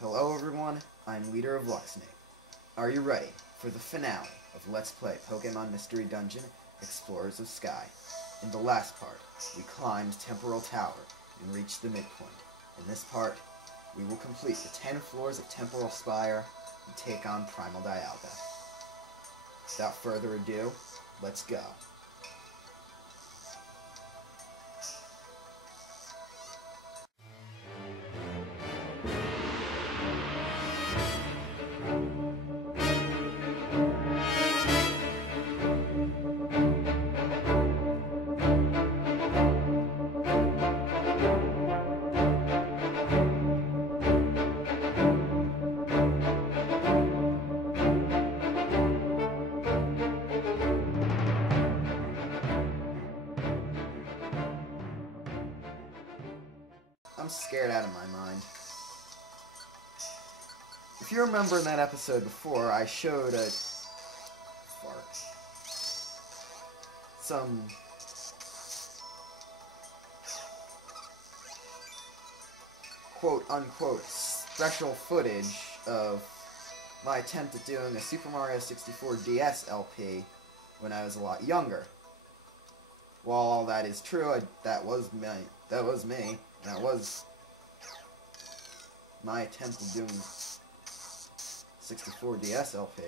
Hello everyone, I'm LeaderofLuxinape. Are you ready for the finale of Let's Play Pokemon Mystery Dungeon Explorers of Sky? In the last part, we climbed Temporal Tower and reached the midpoint. In this part, we will complete the 10 floors of Temporal Spire and take on Primal Dialga. Without further ado, let's go. I'm scared out of my mind. If you remember in that episode before, I showed some quote-unquote special footage of my attempt at doing a Super Mario 64 DS LP when I was a lot younger. While all that is true, that was me. That was my attempt at doing 64 DS LP.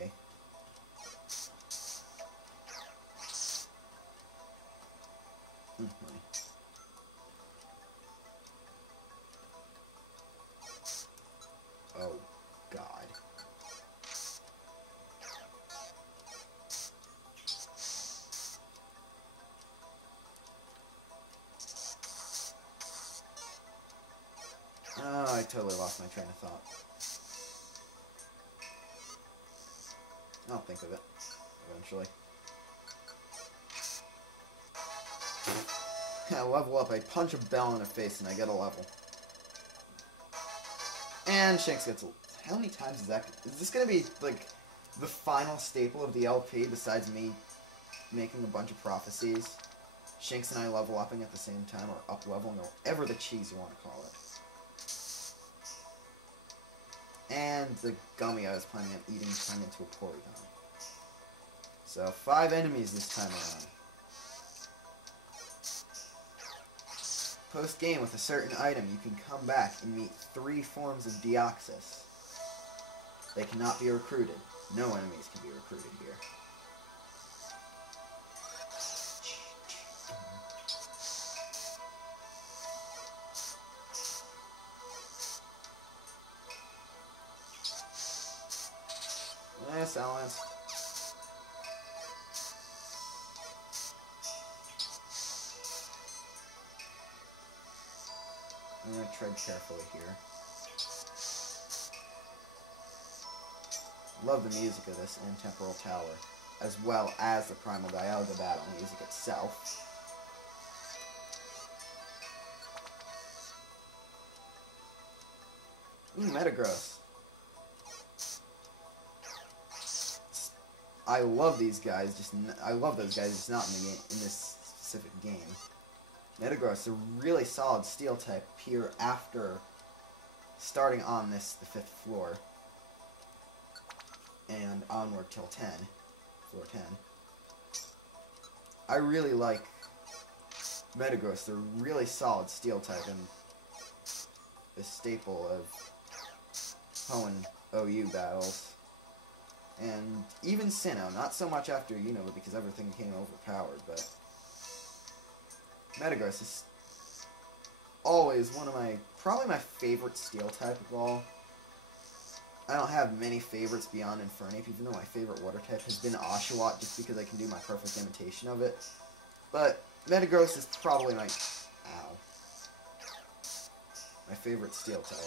Oh, God. Oh, I totally lost my train of thought. I'll think of it eventually. I level up, I punch a bell in the face and I get a level. And Shanks gets a... How many times is that? Is this going to be, like, the final staple of the LP besides me making a bunch of prophecies? Shanks and I level upping at the same time, or up-leveling, or whatever the cheese you want to call it. And the gummy I was planning on eating turned into a Porygon. So, 5 enemies this time around. Post-game with a certain item, you can come back and meet 3 forms of Deoxys. They cannot be recruited. No enemies can be recruited here. Silence. I'm going to tread carefully here. Love the music of this in Temporal Tower, as well as the Primal Dialga battle music itself. Metagross. I love these guys, I love those guys, just not in the game, in this specific game. Metagross, a really solid steel type, appear after starting on the 5th floor. And onward till 10. Floor 10. I really like Metagross, they're really solid steel type, and a staple of Hoenn OU battles. And even Sinnoh, not so much after Unova because everything became overpowered, but Metagross is always one of probably my favorite steel type of all. I don't have many favorites beyond Infernape, even though my favorite water type has been Oshawott just because I can do my perfect imitation of it. But Metagross is probably my favorite steel type.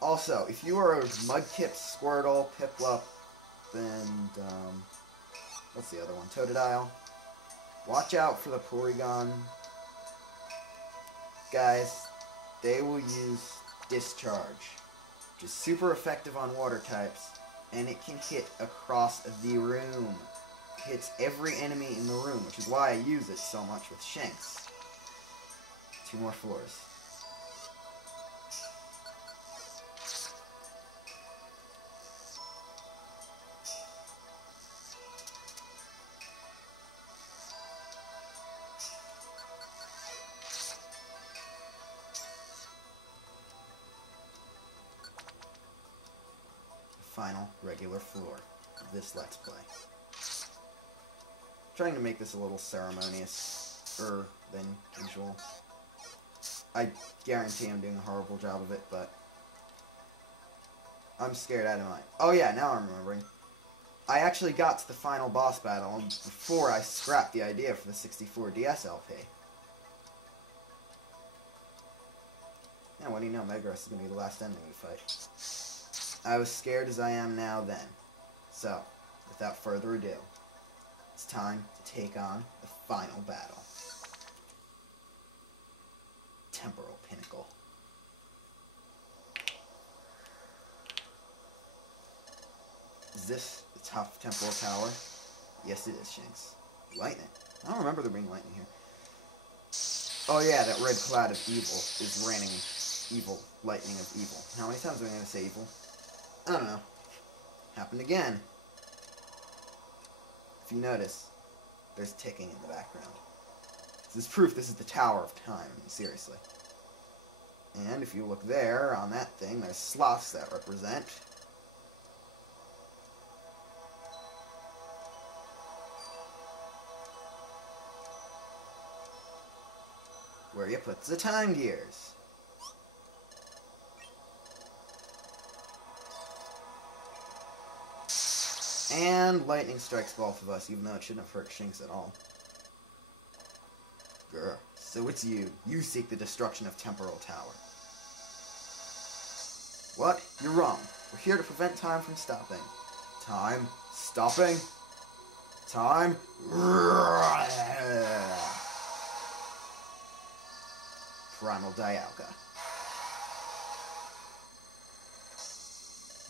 Also, if you are a Mudkip, Squirtle, Piplup, and, what's the other one? Totodile. Watch out for the Porygon guys. they will use Discharge, which is super effective on water types, and it can hit across the room. It hits every enemy in the room, which is why I use it so much with Shanks. 2 more floors. Final regular floor of this Let's Play. Trying to make this a little ceremonious-er than usual. I guarantee I'm doing a horrible job of it, but I'm scared out of my... Oh yeah, now I'm remembering. I actually got to the final boss battle before I scrapped the idea for the 64DS LP. Yeah, what do you know, Megros is going to be the last enemy we fight. I was scared as I am now then. So, without further ado, it's time to take on the final battle. Temporal Pinnacle. Is this the top temporal tower? Yes, it is, Shanks. Lightning. I don't remember there being lightning here. Oh yeah, that red cloud of evil is raining evil, lightning of evil. How many times am I going to say evil? I don't know. Happened again. If you notice, there's ticking in the background. This is proof this is the Tower of Time, seriously. And if you look there, on that thing, there's sloths that represent... where you put the time gears. And lightning strikes both of us, even though it shouldn't have hurt Shanks at all. Grr. So it's you. You seek the destruction of Temporal Tower. What? You're wrong. We're here to prevent time from stopping. Time? Stopping? Time? Primal Dialga.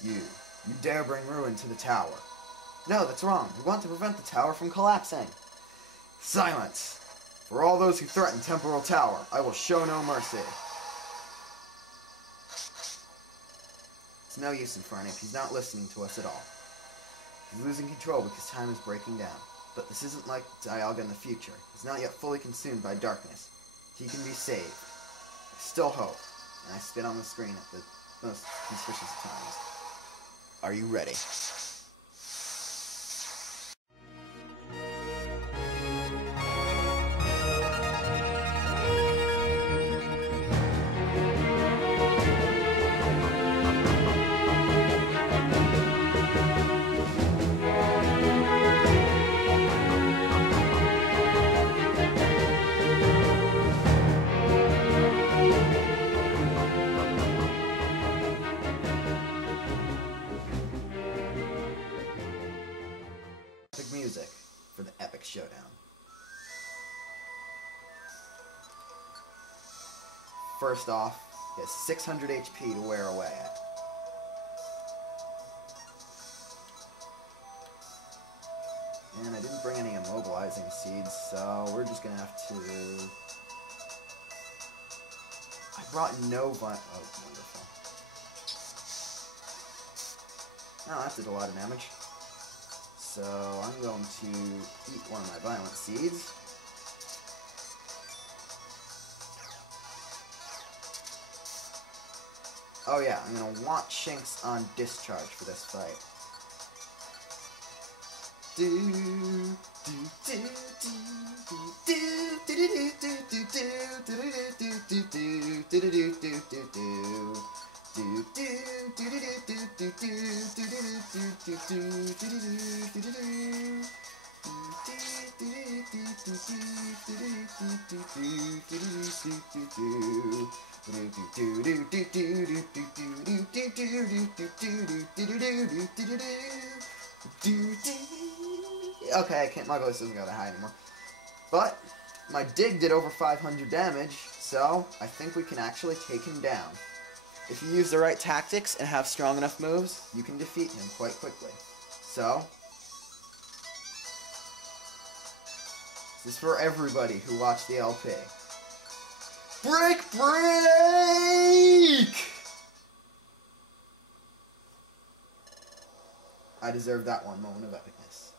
You dare bring ruin to the tower. No, that's wrong. We want to prevent the tower from collapsing. Silence! For all those who threaten Temporal Tower, I will show no mercy. It's no use in front of him. He's not listening to us at all. He's losing control because time is breaking down. But this isn't like Dialga in the future. He's not yet fully consumed by darkness. He can be saved. I still hope. And I spit on the screen at the most conspicuous of times. Are you ready? Music for the epic showdown. First off, he has 600 HP to wear away at. And I didn't bring any immobilizing seeds, so we're just gonna have to... I brought no oh, wonderful. Oh, that did a lot of damage. So I'm going to eat one of my violent seeds. Oh yeah, I'm going to want Shanks on discharge for this fight. Okay, my voice doesn't go that high anymore. But My dig did over 500 damage, so I think we can actually take him down. If you use the right tactics and have strong enough moves, you can defeat him quite quickly. So, this is for everybody who watched the LP. Break! I deserve that one moment of epicness.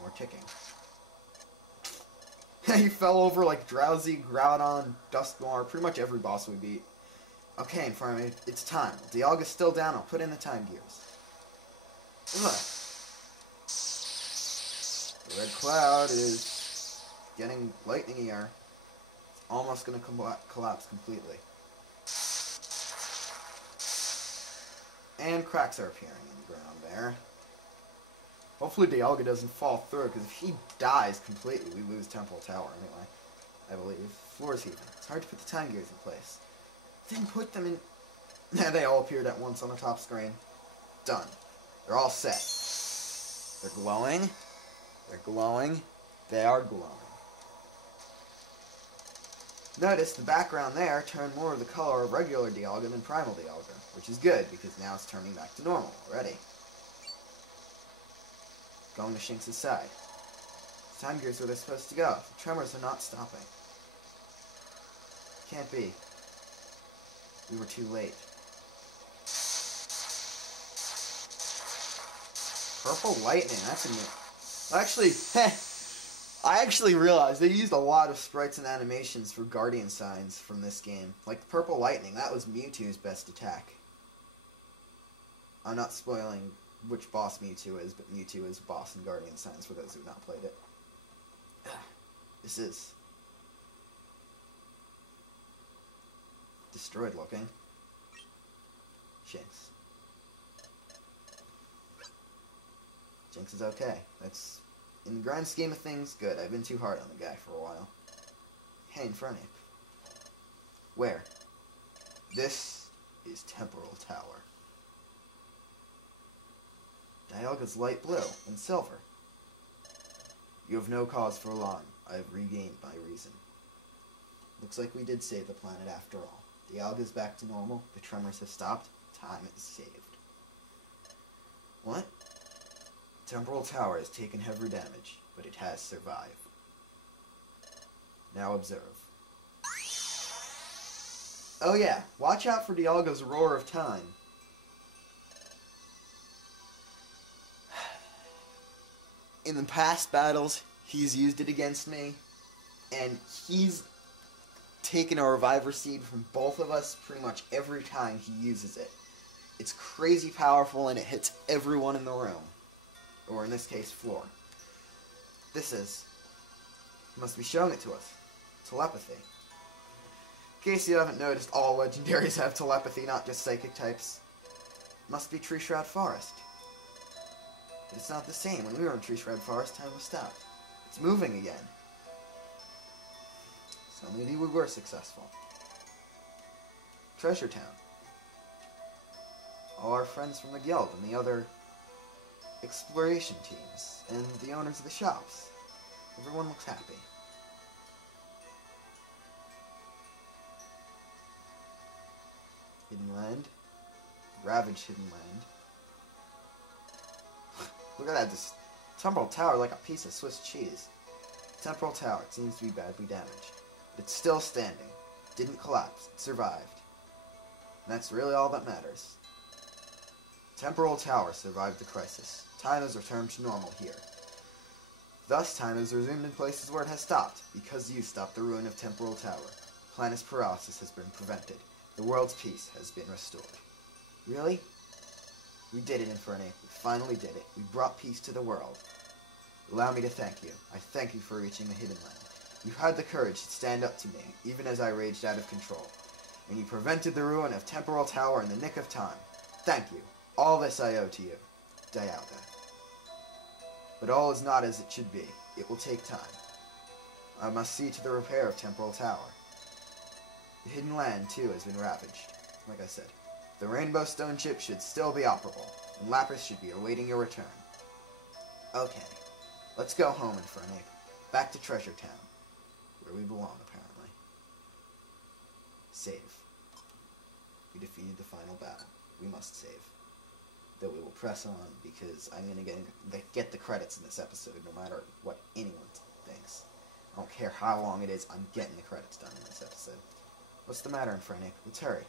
More ticking. He fell over like Drowsy, Groudon, Dusknoir, pretty much every boss we beat. Okay, in front of me, it's time. Dialga's still down, I'll put in the time gears. Ugh. The red cloud is getting lightningier. It's almost going to collapse completely. And cracks are appearing in the ground there. Hopefully Dialga doesn't fall through, because if he dies completely, we lose Temple Tower anyway. I believe. Floor's heaving. It's hard to put the time gears in place. Then put them in... Yeah, they all appeared at once on the top screen. Done. They're all set. They're glowing. They're glowing. They are glowing. Notice the background there turned more of the color of regular Dialga than Primal Dialga, which is good, because now it's turning back to normal already. Going to Shinx's side. The time gears where they're supposed to go. The tremors are not stopping. Can't be. We were too late. Purple lightning, that's a new... Actually, I actually realized they used a lot of sprites and animations for guardian signs from this game. Like the purple lightning, that was Mewtwo's best attack. I'm not spoiling which boss Mewtwo is, but Mewtwo is boss in Guardian Signs for those who have not played it. This is destroyed looking. Jinx. Jinx is okay. That's, in the grand scheme of things, good. I've been too hard on the guy for a while. Hey, Infernape. Where? This is Temporal Tower. Dialga's light blue and silver. You have no cause for alarm. I have regained my reason. Looks like we did save the planet after all. Dialga's back to normal. The tremors have stopped. Time is saved. What? Temporal Tower has taken heavy damage, but it has survived. Now observe. Oh yeah, watch out for Dialga's Roar of Time. In the past battles, he's used it against me, and he's taken a Reviver Seed from both of us pretty much every time he uses it. It's crazy powerful, and it hits everyone in the room. Or in this case, floor. This is... He must be showing it to us. Telepathy. In case you haven't noticed, all legendaries have telepathy, not just psychic types. Must be Tree Shroud Forest. But it's not the same. When we were in Tree Shroud Forest, time was stopped. It's moving again. So maybe we were successful. Treasure Town. All our friends from the guild and the other exploration teams, and the owners of the shops. Everyone looks happy. Hidden Land. Ravaged Hidden Land. Look at that, this Temporal Tower like a piece of Swiss cheese. Temporal Tower, it seems to be badly damaged. But it's still standing. Didn't collapse. It survived. And that's really all that matters. Temporal Tower survived the crisis. Time has returned to normal here. Thus, time has resumed in places where it has stopped, because you stopped the ruin of Temporal Tower. Planet's paralysis has been prevented. The world's peace has been restored. Really? We did it, Infernape. We finally did it. We brought peace to the world. Allow me to thank you. I thank you for reaching the Hidden Land. You had the courage to stand up to me, even as I raged out of control. And you prevented the ruin of Temporal Tower in the nick of time. Thank you. All this I owe to you, Dialga. But all is not as it should be. It will take time. I must see to the repair of Temporal Tower. The Hidden Land, too, has been ravaged. Like I said, the Rainbow Stone chip should still be operable, and Lapis should be awaiting your return. Okay. Let's go home, Infernape. Back to Treasure Town, where we belong, apparently. Save. We defeated the final battle. We must save. Though we will press on, because I'm going to get the credits in this episode, no matter what anyone thinks. I don't care how long it is, I'm getting the credits done in this episode. What's the matter, Infernape? Let's hurry.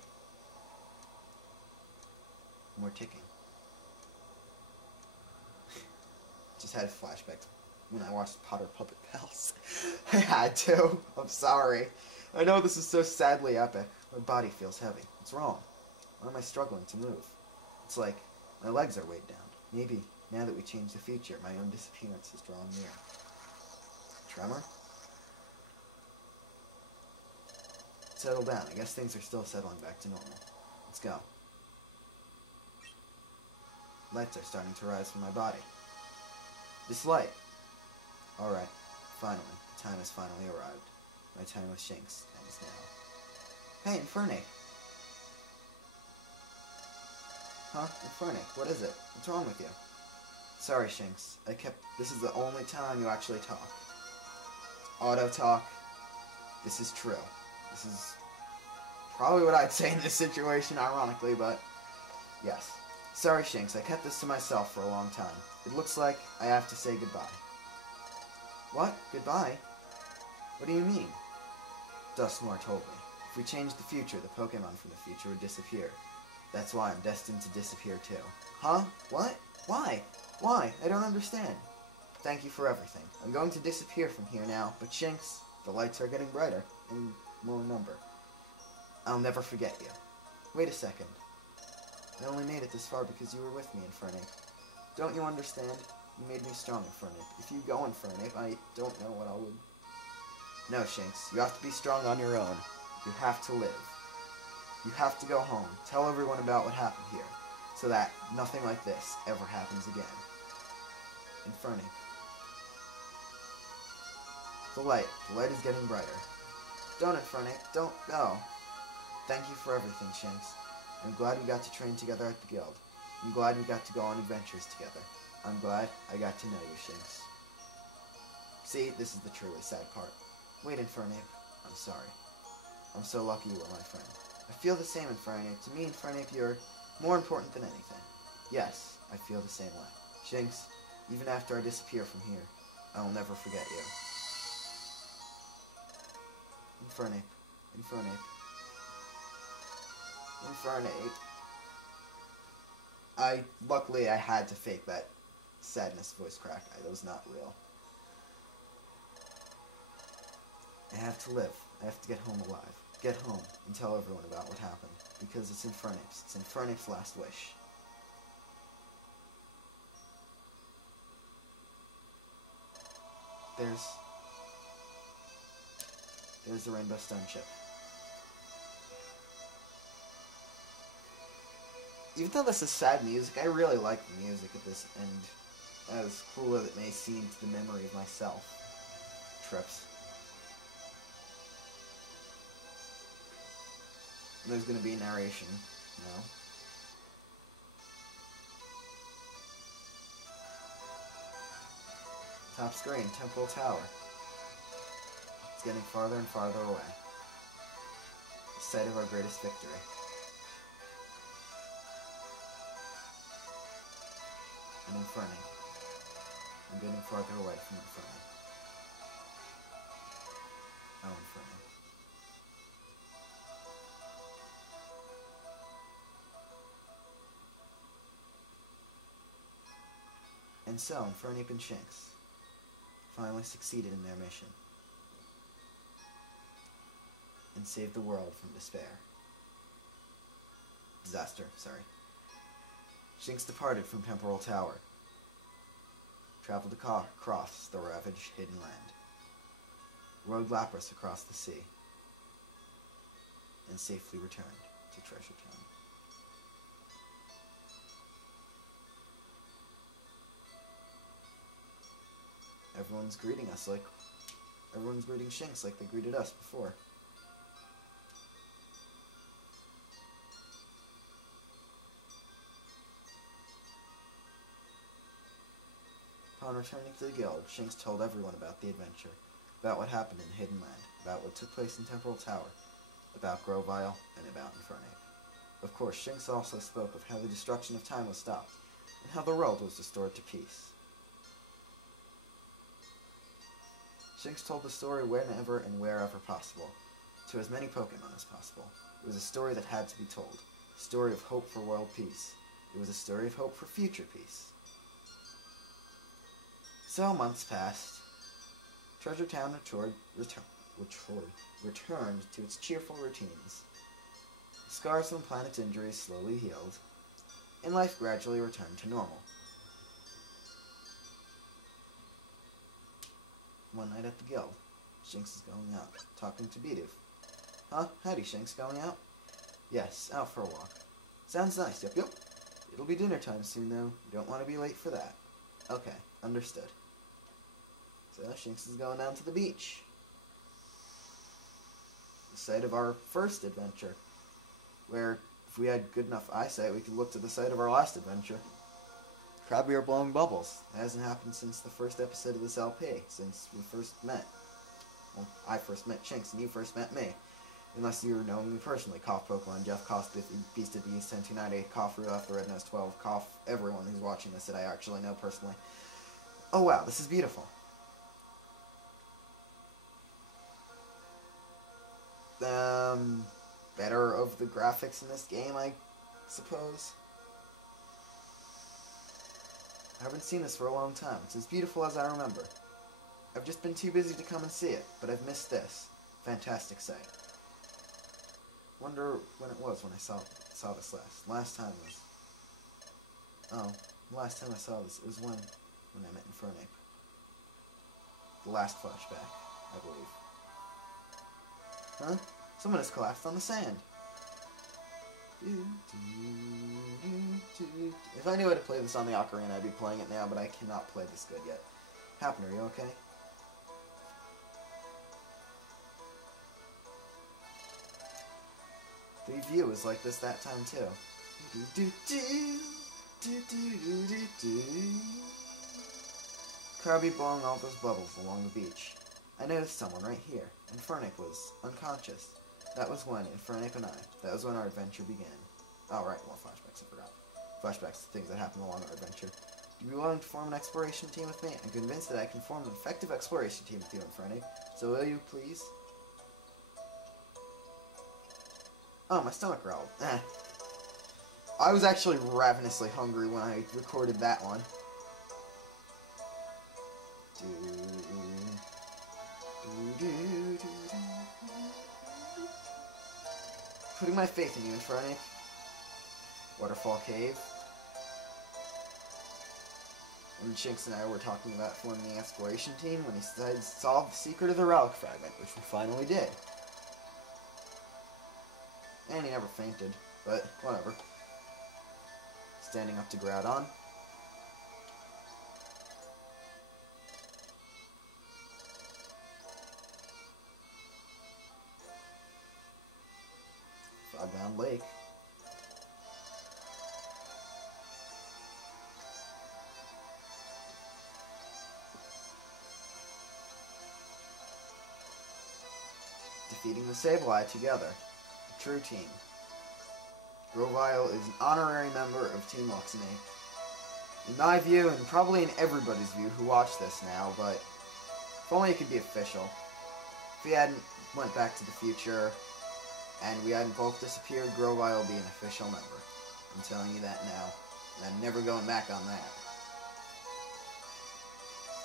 More ticking. Just had a flashback to when I watched Potter Puppet Pals. I had to. I'm sorry. I know this is so sadly epic. My body feels heavy. What's wrong? Why am I struggling to move? It's like my legs are weighed down. Maybe, now that we changed the future, my own disappearance is drawing near. Tremor? Settle down. I guess things are still settling back to normal. Let's go. Lights are starting to rise from my body. This light. Alright. Finally. The time has finally arrived. My time with Shinx ends now. Hey, Infernape. Huh? Infernape, what is it? What's wrong with you? Sorry, Shinx. This is the only time you actually talk. Auto-talk. This is true. This is probably what I'd say in this situation, ironically, but yes. Sorry, Shinx. I kept this to myself for a long time. It looks like I have to say goodbye. What? Goodbye? What do you mean? Dusknoir told me. If we changed the future, the Pokemon from the future would disappear. That's why I'm destined to disappear too. Huh? What? Why? Why? I don't understand. Thank you for everything. I'm going to disappear from here now, but Shinx, the lights are getting brighter and more number. I'll never forget you. Wait a second. I only made it this far because you were with me, Infernape. Don't you understand? You made me strong, Infernape. If you go, Infernape, I don't know what I would... No, Shinx. You have to be strong on your own. You have to live. You have to go home. Tell everyone about what happened here, so that nothing like this ever happens again. Infernape. The light is getting brighter. Don't, Infernape. Don't go. Thank you for everything, Shinx. I'm glad we got to train together at the guild. I'm glad we got to go on adventures together. I'm glad I got to know you, Shinx. See, this is the truly sad part. Wait, Infernape. I'm sorry. I'm so lucky you were my friend. I feel the same, Infernape. To me, Infernape, you're more important than anything. Yes, I feel the same way. Shinx, even after I disappear from here, I will never forget you. Infernape. Infernape. Infernape. Luckily, I had to fake that sadness voice crack. That was not real. I have to live. I have to get home alive. Get home and tell everyone about what happened. Because it's Infernape's. It's Infernape's last wish. There's the Rainbow Stone chip. Even though this is sad music, I really like the music of this, and as cruel as it may seem to the memory of myself, trips. And there's going to be narration, you know. Top screen, Temple Tower. It's getting farther and farther away. The site of our greatest victory. And Infernape. I'm getting farther away from Infernape. Oh, Infernape. And so, Infernape and Shinx finally succeeded in their mission. And saved the world from disaster, sorry. Shinx departed from Temporal Tower, traveled across the ravaged hidden land, rode Lapras across the sea, and safely returned to Treasure Town. Everyone's greeting Shinx like they greeted us before. Upon returning to the guild, Shinx told everyone about the adventure, about what happened in Hidden Land, about what took place in Temporal Tower, about Grovyle, and about Infernape. Of course, Shinx also spoke of how the destruction of time was stopped, and how the world was restored to peace. Shinx told the story whenever and wherever possible, to as many Pokemon as possible. It was a story that had to be told, a story of hope for world peace. It was a story of hope for future peace. So months passed. Treasure Town returned to its cheerful routines. The scars from Planet's injuries slowly healed, and life gradually returned to normal. One night at the guild, Shinx is going out, talking to Bidoof. Huh? Howdy, Shinx, going out? Yes, out for a walk. Sounds nice, yep. It'll be dinner time soon, though. You don't want to be late for that. Okay, understood. So, Shinx is going down to the beach. The site of our first adventure, where, if we had good enough eyesight, we could look to the site of our last adventure. Krabby are blowing bubbles. It hasn't happened since the first episode of this LP, since we first met. Well, I first met Shinx, and you first met me. Unless you're knowing me personally. Cough Pokemon, Jeff, Cough, Beast of Beast, 10298, Cough, Rudolph, the Red Nose 12, Cough, everyone who's watching this that I actually know personally. Oh wow, this is beautiful. Better of the graphics in this game, I suppose. I haven't seen this for a long time. It's as beautiful as I remember. I've just been too busy to come and see it, but I've missed this. Fantastic sight. Wonder when it was when I saw this last. Last time was... Oh, last time I saw this, it was when I met Infernape. The last flashback, I believe. Huh? Someone has collapsed on the sand. If I knew how to play this on the ocarina, I'd be playing it now, but I cannot play this good yet. Happen, are you okay? The view is like this that time too. Krabby blowing all those bubbles along the beach. I noticed someone right here. Infernape was unconscious. That was when Infernape and that was when our adventure began. Oh, right, more flashbacks, I forgot. Flashbacks to things that happened along our adventure. Do you be willing to form an exploration team with me? I'm convinced that I can form an effective exploration team with you, Infernape. So will you, please? Oh, my stomach growled. I was actually ravenously hungry when I recorded that one. Putting my faith in you, Infernape. Waterfall Cave. And Shinx and I were talking about forming the exploration team when he decided to solve the secret of the relic fragment, which we finally did. And he never fainted, but whatever. Standing up to Groudon. Fogbound Lake. Defeating the Sableye together. A true team. Grovyle is an honorary member of Team Luxinape. In my view, and probably in everybody's view who watch this now, but if only it could be official. If we hadn't went back to the future, and we hadn't both disappeared, Grovyle would be an official member. I'm telling you that now, and I'm never going back on that.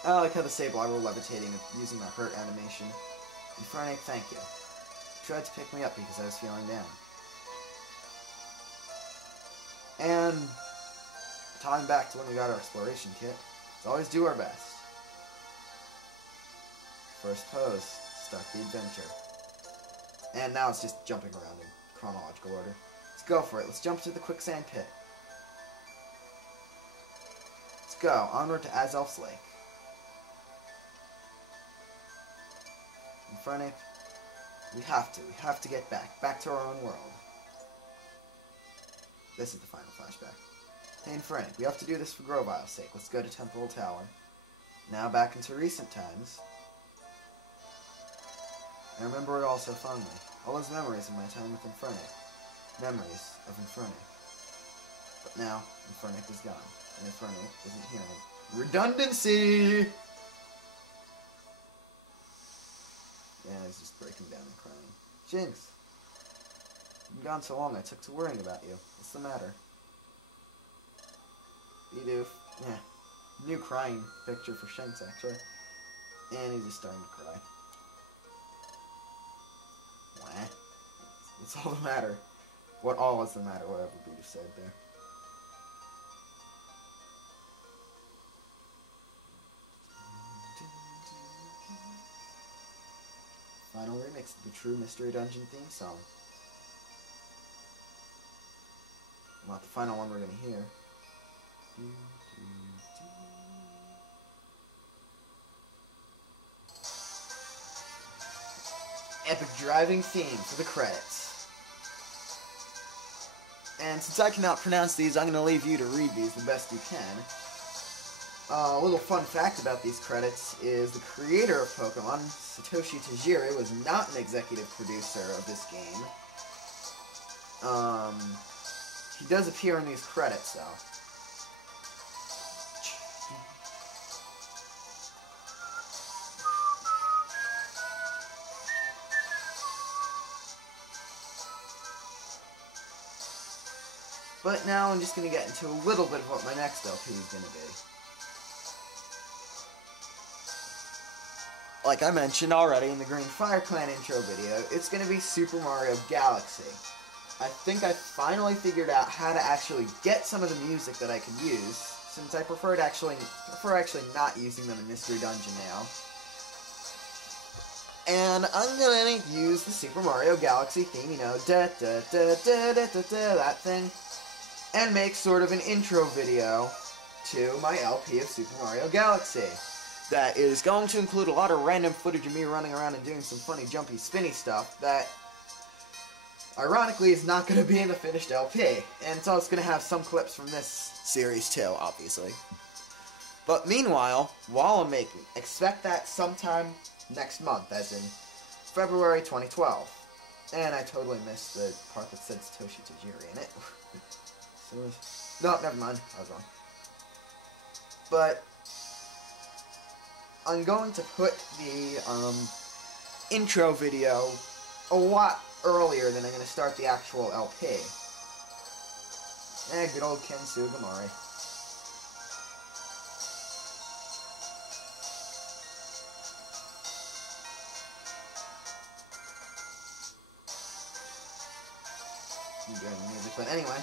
I like how the Sableye were levitating using that hurt animation. Infernape, thank you. You tried to pick me up because I was feeling down. And tying back to when we got our exploration kit, let's always do our best. First pose, start the adventure. And now it's just jumping around in chronological order. Let's go for it. Let's jump to the quicksand pit. Let's go. Onward to Azelf's Lake. Infernape, we have to get back to our own world. This is the final flashback. Hey, Infernape, we have to do this for Grovyle's sake. Let's go to Temporal Tower. Now back into recent times. I remember it all so fondly. All those memories of my time with Infernic. Memories of Infernic. But now, Infernic is gone. And Infernic isn't here anymore. Redundancy! Yeah, he's just breaking down and crying. Jinx! You've been gone so long I took to worrying about you. What's the matter? Bidoof. Yeah. New crying picture for Shanks, actually. And he's just starting to cry. Wah. That's all the matter. What all is the matter, whatever Bidoof said there. Final remix of the true Mystery Dungeon theme song. Not the final one we're going to hear. Epic driving theme for the credits. And since I cannot pronounce these, I'm going to leave you to read these the best you can. A little fun fact about these credits is the creator of Pokemon, Satoshi Tajiri, was not an executive producer of this game. He does appear in these credits, though. But now I'm just going to get into a little bit of what my next LP is going to be. Like I mentioned already in the Green Fire Clan intro video, it's going to be Super Mario Galaxy. I think I finally figured out how to actually get some of the music that I could use, since I prefer actually not using them in Mystery Dungeon now. And I'm going to use the Super Mario Galaxy theme, you know, that thing, and make sort of an intro video to my LP of Super Mario Galaxy. That is going to include a lot of random footage of me running around and doing some funny, jumpy, spinny stuff that, ironically, is not going to be in the finished LP. And it's also going to have some clips from this series, too, obviously. But meanwhile, while I'm making, expect that sometime next month, as in February 2012. And I totally missed the part that said Satoshi Tajiri in it. No, never mind. I was wrong. But I'm going to put the intro video a lot earlier than I'm going to start the actual LP. Good old Ken Sugimori. I'm doing music, but anyway.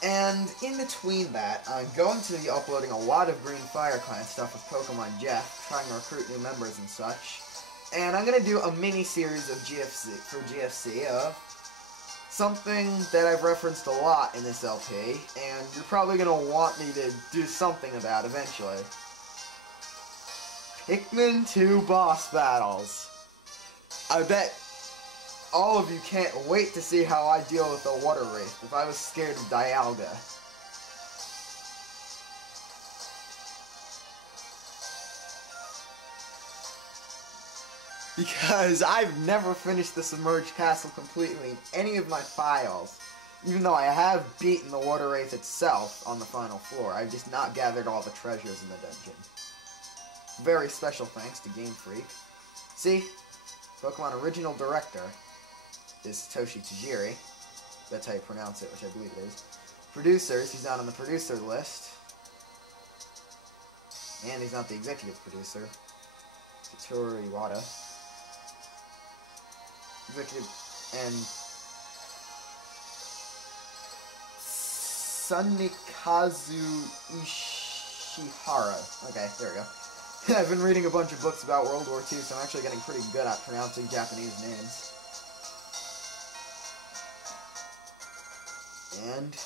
And in between that, I'm going to be uploading a lot of Green Fire Clan stuff with Pokemon Jeff, trying to recruit new members and such. And I'm going to do a mini-series of GFC of something that I've referenced a lot in this LP, and you're probably going to want me to do something about eventually. Pikmin 2 boss battles. I bet all of you can't wait to see how I deal with the Water Wraith if I was scared of Dialga. Because I've never finished the Submerged Castle completely in any of my files. Even though I have beaten the Water Wraith itself on the final floor, I've just not gathered all the treasures in the dungeon. Very special thanks to Game Freak. See? Pokemon original director is Satoshi Tajiri. That's how you pronounce it, which I believe it is. Producers, he's not on the producer list. And he's not the executive producer. Satoru Iwata. Executive, and Sunikazu Ishihara. Okay, there we go. I've been reading a bunch of books about World War II, so I'm actually getting pretty good at pronouncing Japanese names. And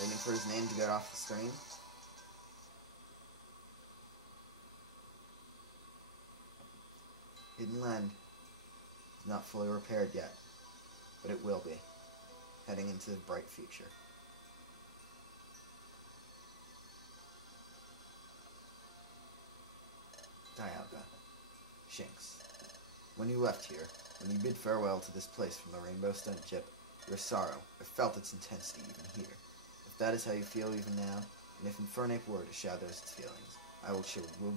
waiting for his name to get off the screen. Hidden Land is not fully repaired yet, but it will be, heading into the bright future. Shinx. When you left here, when you bid farewell to this place from the Rainbow Stone Chip, your sorrow, I felt its intensity even here. If that is how you feel even now, and if Infernape were to shadow its feelings, I will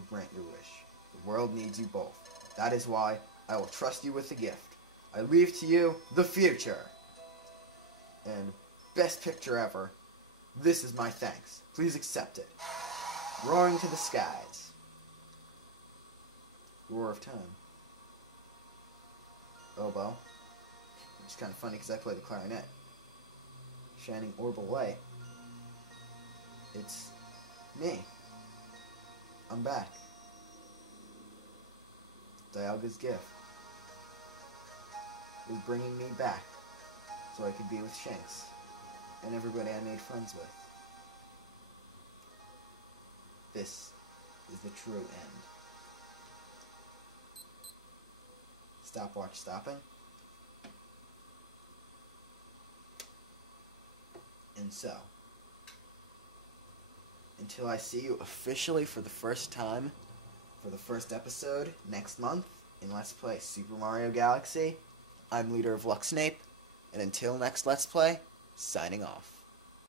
grant your wish. The world needs you both. That is why I will trust you with the gift. I leave to you the future. And best picture ever, this is my thanks. Please accept it. Roaring to the skies. Roar of Time. Oboe. It's kind of funny because I play the clarinet. Shining Orbital Light. It's me. I'm back. Dialga's gift was bringing me back so I could be with Shinx and everybody I made friends with. This is the true end. Stopwatch stopping. And so, until I see you officially for the first time, for the first episode next month in Let's Play Super Mario Galaxy, I'm Leader of Luxinape, and until next Let's Play, signing off.